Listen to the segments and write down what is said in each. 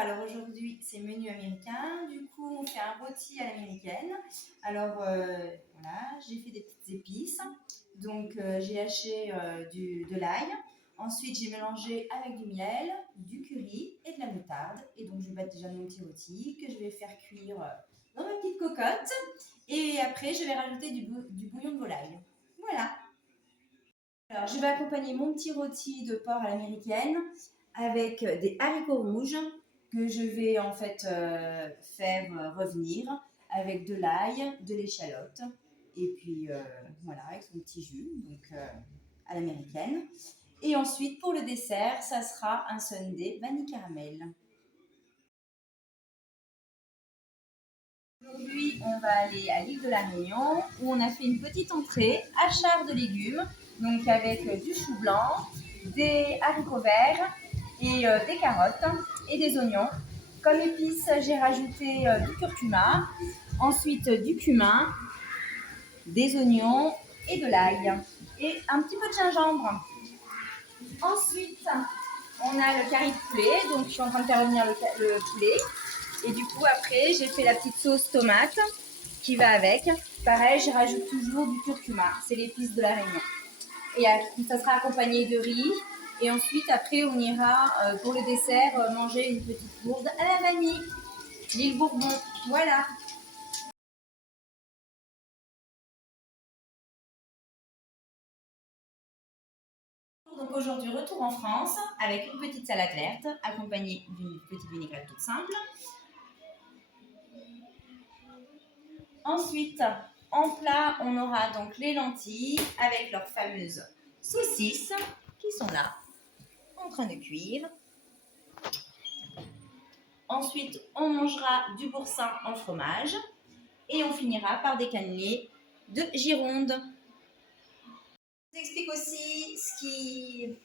alors aujourd'hui c'est menu américain, du coup on fait un rôti à l'américaine. Alors voilà, j'ai fait des petites épices, donc j'ai haché de l'ail, ensuite j'ai mélangé avec du miel, du curry et de la moutarde. Et donc je vais battre déjà mon petit rôti que je vais faire cuire dans ma petite cocotte et après je vais rajouter du bouillon de volaille. Voilà. Alors, je vais accompagner mon petit rôti de porc à l'américaine avec des haricots rouges que je vais en fait faire revenir avec de l'ail, de l'échalote et puis voilà, avec son petit jus, donc à l'américaine. Et ensuite, pour le dessert, ça sera un sundae vanille caramel. Aujourd'hui, on va aller à l'île de la Réunion où on a fait une petite entrée à char de légumes, donc avec du chou blanc, des haricots verts et des carottes et des oignons. Comme épices, j'ai rajouté du curcuma, ensuite du cumin, des oignons et de l'ail et un petit peu de gingembre. Ensuite, on a le curry de poulet, donc je suis en train de faire revenir le poulet. Et du coup, après, j'ai fait la petite sauce tomate qui va avec. Pareil, je rajoute toujours du curcuma. C'est l'épice de la Réunion. Et ça sera accompagné de riz. Et ensuite, après, on ira pour le dessert manger une petite gourde à la vanille. L'île Bourbon. Voilà. Donc aujourd'hui, retour en France avec une petite salade verte accompagnée d'une petite vinaigrette toute simple. Ensuite, en plat, on aura donc les lentilles avec leurs fameuses saucisses qui sont là, en train de cuire. Ensuite, on mangera du boursin en fromage et on finira par des cannelés de Gironde. Je vous explique aussi ce qui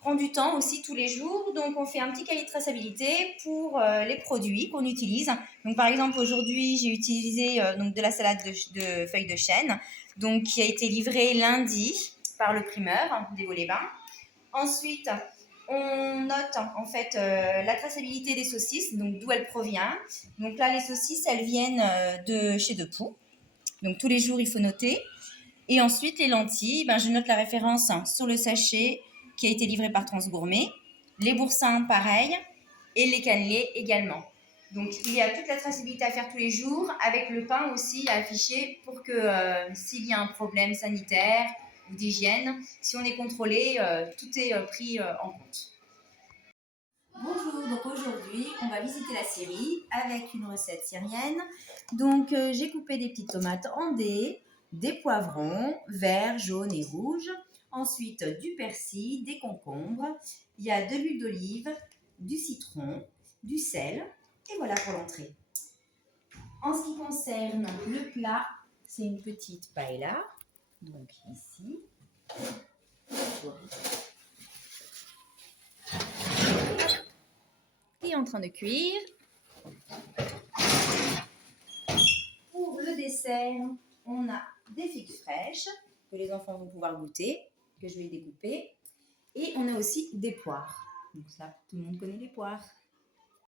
prend du temps aussi tous les jours. Donc, on fait un petit cahier de traçabilité pour les produits qu'on utilise. Donc, par exemple, aujourd'hui, j'ai utilisé donc de la salade de feuilles de chêne, donc qui a été livrée lundi par le primeur des Vaux-les-Bains. Ensuite, on note en fait la traçabilité des saucisses, donc d'où elles proviennent. Donc là, les saucisses, elles viennent de chez Depoux. Donc tous les jours, il faut noter. Et ensuite, les lentilles, ben, je note la référence sur le sachet qui a été livré par Transgourmet. Les boursins, pareil. Et les cannelés également. Donc, il y a toute la traçabilité à faire tous les jours, avec le pain aussi à afficher pour que s'il y a un problème sanitaire ou d'hygiène, si on est contrôlé, tout est pris en compte. Bonjour, donc aujourd'hui, on va visiter la Syrie avec une recette syrienne. Donc, j'ai coupé des petites tomates en dés, des poivrons verts, jaunes et rouges. Ensuite, du persil, des concombres. Il y a de l'huile d'olive, du citron, du sel. Et voilà pour l'entrée. En ce qui concerne le plat, c'est une petite paella. Donc ici. Qui est en train de cuire. Pour le dessert, on a des figues fraîches que les enfants vont pouvoir goûter, que je vais découper. Et on a aussi des poires. Donc ça, tout le monde connaît les poires.